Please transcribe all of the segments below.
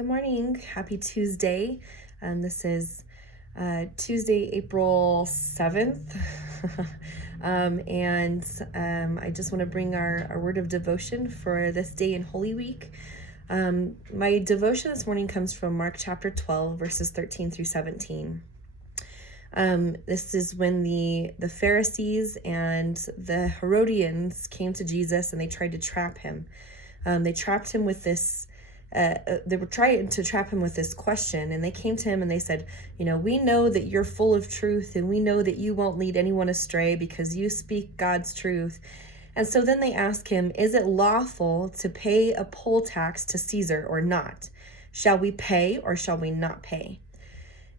Good morning. Happy Tuesday. This is Tuesday, April 7th. I just want to bring our word of devotion for this day in Holy Week. My devotion this morning comes from Mark chapter 12, verses 13 through 17. This is when the Pharisees and the Herodians came to Jesus and they tried to trap him. They trapped him with this. They were trying to trap him with this question, and they came to him and they said, we know that you're full of truth, and we know that you won't lead anyone astray because you speak God's truth. And so then they ask him, is it lawful to pay a poll tax to Caesar or not? Shall we pay or shall we not pay?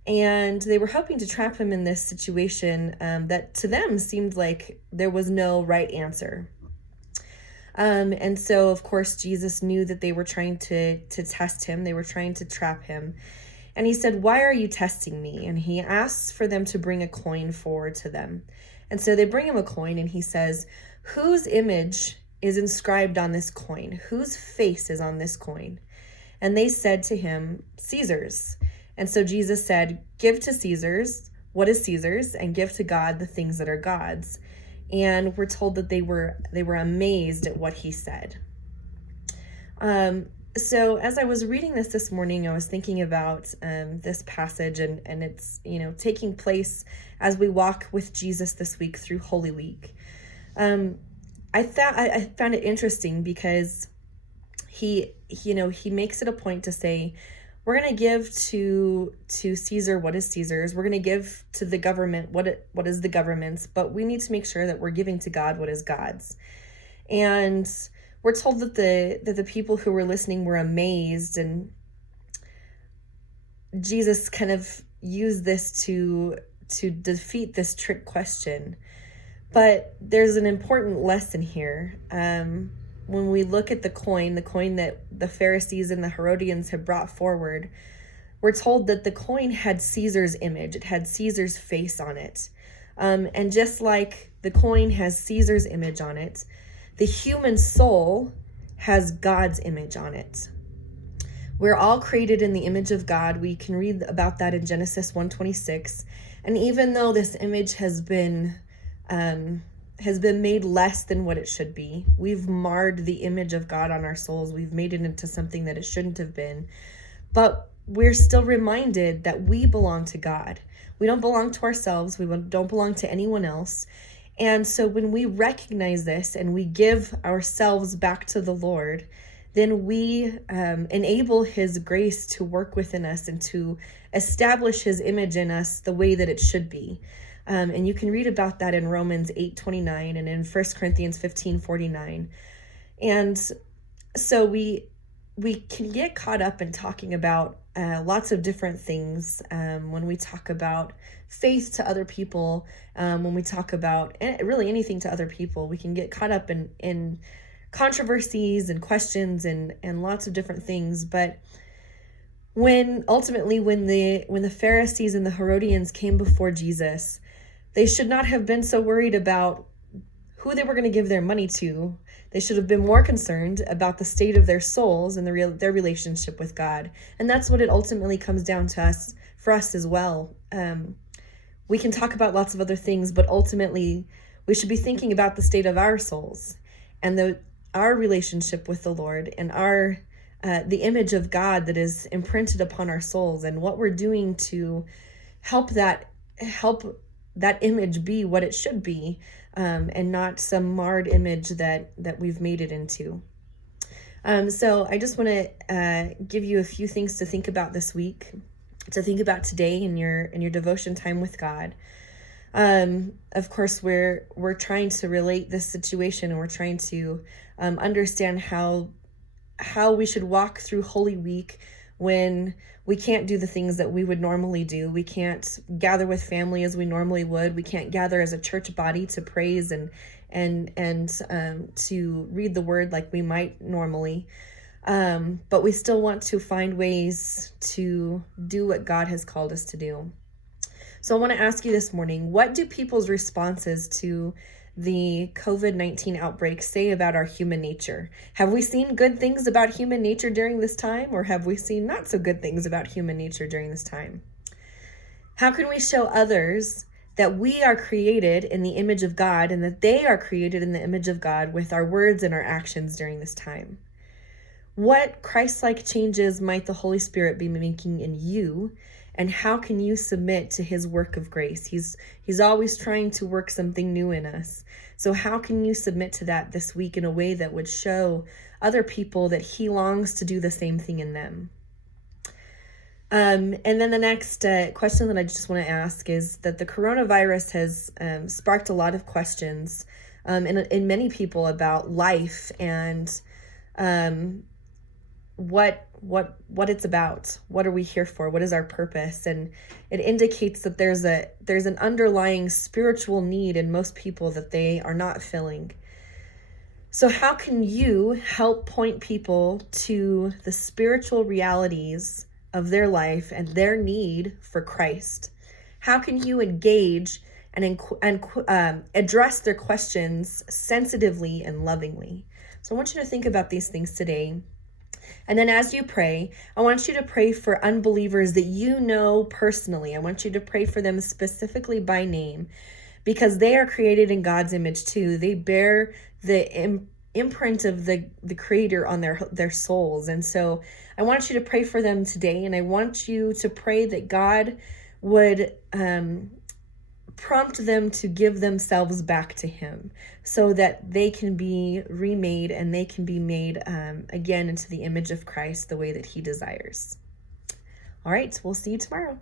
And they were hoping to trap him in this situation that to them seemed like there was no right answer. And so, of course, Jesus knew that they were trying to test him. They were trying to trap him. And he said, why are you testing me? And he asks for them to bring a coin forward to them. And so they bring him a coin, and he says, whose image is inscribed on this coin? Whose face is on this coin? And they said to him, Caesar's. And so Jesus said, give to Caesar's what is Caesar's, and give to God the things that are God's. And we're told that they were amazed at what he said. So as I was reading this morning, I was thinking about this passage, and it's taking place as we walk with Jesus this week through Holy Week. I found it interesting because he makes it a point to say, we're going to give to Caesar what is Caesar's. We're going to give to the government what is the government's, but we need to make sure that we're giving to God what is God's. And we're told that the people who were listening were amazed, and Jesus kind of used this to defeat this trick question. But there's an important lesson here. When we look at the coin that the Pharisees and the Herodians had brought forward, we're told that the coin had Caesar's image. It had Caesar's face on it. And just like the coin has Caesar's image on it, the human soul has God's image on it. We're all created in the image of God. We can read about that in Genesis 1:26. And even though this image has been made less than what it should be. We've marred the image of God on our souls. We've made it into something that it shouldn't have been. But we're still reminded that we belong to God. We don't belong to ourselves. We don't belong to anyone else. And so when we recognize this and we give ourselves back to the Lord, then we enable His grace to work within us and to establish His image in us the way that it should be. And you can read about that in Romans 8:29 and in 1 Corinthians 15:49. And so we can get caught up in talking about lots of different things when we talk about faith to other people, when we talk about really anything to other people. We can get caught up in controversies and questions and lots of different things. But when the Pharisees and the Herodians came before Jesus, they should not have been so worried about who they were going to give their money to. They should have been more concerned about the state of their souls and their relationship with God. And that's what it ultimately comes down to for us as well. We can talk about lots of other things, but ultimately we should be thinking about the state of our souls and our relationship with the Lord and the image of God that is imprinted upon our souls, and what we're doing to help that image be what it should be, and not some marred image that we've made it into. So I just want to give you a few things to think about this week, to think about today in your devotion time with God. Of course, we're trying to relate this situation, and we're trying to understand how we should walk through Holy Week when we can't do the things that we would normally do. We can't gather with family as we normally would. We can't gather as a church body to praise and to read the word like we might normally. But we still want to find ways to do what God has called us to do. So I want to ask you this morning, what do people's responses to the COVID-19 outbreak say about our human nature? Have we seen good things about human nature during this time, or have we seen not so good things about human nature during this time? How can we show others that we are created in the image of God and that they are created in the image of God with our words and our actions during this time? What Christ-like changes might the Holy Spirit be making in you, and how can you submit to his work of grace? He's always trying to work something new in us. So how can you submit to that this week in a way that would show other people that he longs to do the same thing in them? And then the next question that I just want to ask is that the coronavirus has sparked a lot of questions in many people about life and what it's about. What are we here for? What is our purpose? And it indicates that there's an underlying spiritual need in most people that they are not filling. So how can you help point people to the spiritual realities of their life and their need for Christ? How can you engage and address their questions sensitively and lovingly? So I want you to think about these things today. And then as you pray, I want you to pray for unbelievers that you know personally. I want you to pray for them specifically by name, because they are created in God's image too. They bear the imprint of the Creator on their souls. And so I want you to pray for them today, and I want you to pray that God would prompt them to give themselves back to him so that they can be remade and they can be made again into the image of Christ the way that he desires. All right, we'll see you tomorrow.